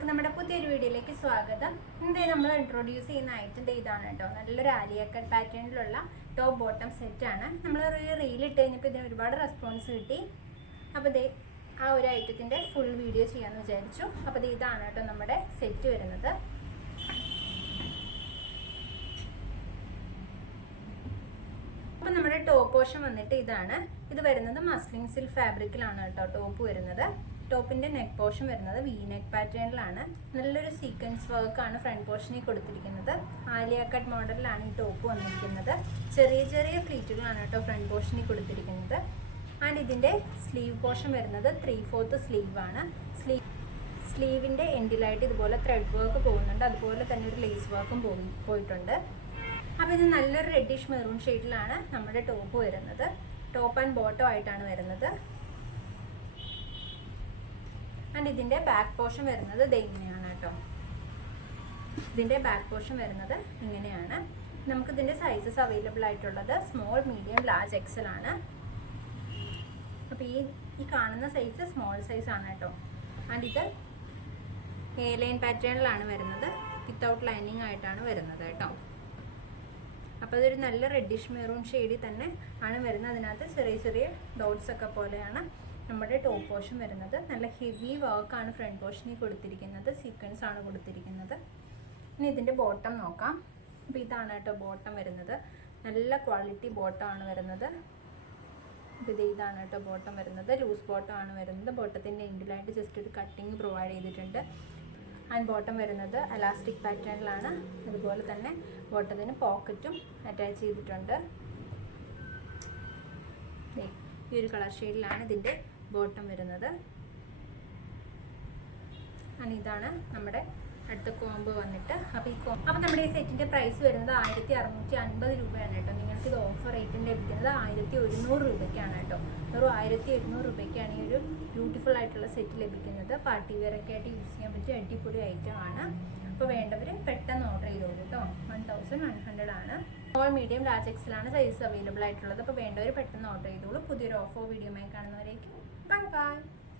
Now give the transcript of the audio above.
എല്ലാവർക്കും നമ്മുടെ പുതിയൊരു വീഡിയോയിലേക്ക് സ്വാഗതം. ഇന്ന് നമ്മൾ ഇൻട്രൊഡ്യൂസ് ചെയ്യുന്ന ഐറ്റം ഇതാണ് കേട്ടോ. നല്ലൊരു ആലിയക്കൽ പാറ്റേണിലുള്ള ടോപ്പ് ബോട്ടം സെറ്റ് ആണ്. നമ്മൾ റീൽ ഇട്ട് കഴിഞ്ഞപ്പോൾ ഇതിന് ഒരുപാട് റെസ്പോൺസ് കിട്ടി. അപ്പോൾ ദേ ആ ഒരു ഐറ്റത്തിന്റെ ഫുൾ വീഡിയോ ചെയ്യാമെന്ന് വിചാരിച്ചു. അപ്പോൾ ഇതാണ് കേട്ടോ നമ്മുടെ സെറ്റ് വരുന്നത്. അപ്പം നമ്മുടെ ടോപ്പ് പോർഷൻ വന്നിട്ട് ഇതാണ്. ഇത് വരുന്നത് മസ്ലിംഗ് സിൽക്ക് ഫാബ്രിക്കിലാണ് കേട്ടോ ടോപ്പ് വരുന്നത്. ടോപ്പിന്റെ നെക്ക് പോർഷൻ വരുന്നത് വി നെക്ക് പാറ്റേണിലാണ്. നല്ലൊരു സീക്വൻസ് വർക്കാണ് ഫ്രണ്ട് പോർഷനിൽ കൊടുത്തിരിക്കുന്നത്. ആലിയ കട്ട് മോഡലിലാണ് ഈ ടോപ്പ് വന്നിരിക്കുന്നത്. ചെറിയ ചെറിയ ഫ്ലീറ്റുകളാണ് കേട്ടോ ഫ്രണ്ട് പോർഷനിൽ കൊടുത്തിരിക്കുന്നത്. ആൻഡ് ഇതിന്റെ സ്ലീവ് പോർഷൻ വരുന്നത് ത്രീ ഫോർത്ത് സ്ലീവ് ആണ്. സ്ലീവ് സ്ലീവിന്റെ എൻഡിലായിട്ട് ഇതുപോലെ ത്രെഡ് വർക്ക് പോകുന്നുണ്ട്. അതുപോലെ തന്നെ ഒരു ലേസ് വർക്കും പോയി പോയിട്ടുണ്ട്. അപ്പോൾ ഇത് നല്ലൊരു റെഡിഷ് മെറൂൺ ഷെയ്ഡിലാണ് നമ്മുടെ ടോപ്പ് വരുന്നത്. ടോപ്പ് ആൻഡ് ബോട്ടം ആയിട്ടാണ് വരുന്നത്. ആൻഡ് ഇതിന്റെ ബാക്ക് പോർഷൻ വരുന്നത് ദേ ഇങ്ങനെയാണ് കേട്ടോ. ഇതിന്റെ ബാക്ക് പോർഷൻ വരുന്നത് ഇങ്ങനെയാണ്. നമുക്ക് ഇതിന്റെ സൈസസ് അവൈലബിൾ ആയിട്ടുള്ളത് സ്മോൾ മീഡിയം ലാർജ് എക്സൽ ആണ്. അപ്പോൾ ഈ ഈ കാണുന്ന സൈസ് സ്മോൾ സൈസ് ആണ് കേട്ടോ. ആൻഡ് ഇത് എ ലൈൻ പാറ്റേണിലാണ് വരുന്നത്. വിത്തൗട്ട് ലൈനിങ് ആയിട്ടാണ് വരുന്നത് കേട്ടോ. അപ്പോൾ അതൊരു നല്ല റെഡിഷ് മെറൂൺ ഷെയ്ഡിൽ തന്നെ ആണ് വരുന്നത്. അതിനകത്ത് ചെറിയ ചെറിയ ഡോട്ട്സ് ഒക്കെ പോലെയാണ്. നമ്മുടെ ടോപ്പ് പോർഷൻ വരുന്നത്. നല്ല ഹെവി വർക്കാണ് ഫ്രണ്ട് പോർഷനിൽ കൊടുത്തിരിക്കുന്നത്. സീക്വൻസ് ആണ് കൊടുത്തിരിക്കുന്നത്. ഇനി ഇതിന്റെ ബോട്ടം നോക്കാം. അപ്പോൾ ഇതാണ് കേട്ടോ ബോട്ടം വരുന്നത്. നല്ല ക്വാളിറ്റി ബോട്ടം ആണ് വരുന്നത്. അപ്പോൾ ഇത് ഇതാണ് കേട്ടോ ബോട്ടം വരുന്നത്. ലൂസ് ബോട്ടം ആണ് വരുന്നത്. ബോട്ടത്തിന്റെ എൻഡിലായിട്ട് ജസ്റ്റ് ഒരു കട്ടിങ് പ്രൊവൈഡ് ചെയ്തിട്ടുണ്ട്. ആൻഡ് ബോട്ടം വരുന്നത് അലാസ്റ്റിക് പാറ്റേണിലാണ് അതുപോലെ തന്നെ ബോട്ടത്തിന് പോക്കറ്റും അറ്റാച്ച് ചെയ്തിട്ടുണ്ട്. ഈ ഒരു കളർ ഷെയ്ഡിലാണ് ഇതിന്റെ ബോട്ടം വരുന്നത്. ആണ് ഇതാണ് നമ്മുടെ അടുത്ത കോംബ് വന്നിട്ട്. അപ്പോൾ ഈ കോ അപ്പോൾ നമ്മുടെ ഈ സെറ്റിന്റെ പ്രൈസ് വരുന്നത് ആയിരത്തി അറുന്നൂറ്റി അൻപത് രൂപയാണ് കേട്ടോ. നിങ്ങൾക്ക് ഇത് ഓഫർ റേറ്റിന് ലഭിക്കുന്നത് ആയിരത്തി ഒരുന്നൂറ് രൂപയ്ക്കാണ് കേട്ടോ. വെറും ആയിരത്തി എഴുന്നൂറ് രൂപയ്ക്കാണ് ഈ ഒരു ബ്യൂട്ടിഫുൾ ആയിട്ടുള്ള സെറ്റ് ലഭിക്കുന്നത്. പാർട്ടി വെയർ ഒക്കെ ആയിട്ട് യൂസ് ചെയ്യാൻ പറ്റിയ അടിപൊളി ഐറ്റം ആണ്. അപ്പോൾ വേണ്ടവർ പെട്ടെന്ന് ഓർഡർ ചെയ്തോളൂ. തൗസൻഡ് വൺ ഹൺഡ്രഡ് ആണ്. സ്മോൾ മീഡിയം ലാർജ് എക്സിലാണ് സൈസ് അവൈലബിൾ ആയിട്ടുള്ളത്. അപ്പോൾ വേണ്ടവർ പെട്ടെന്ന് ഓർഡർ ചെയ്തോളൂ. പുതിയൊരു വീഡിയോ ആയി കാണുന്നവരേക്കും. Bye bye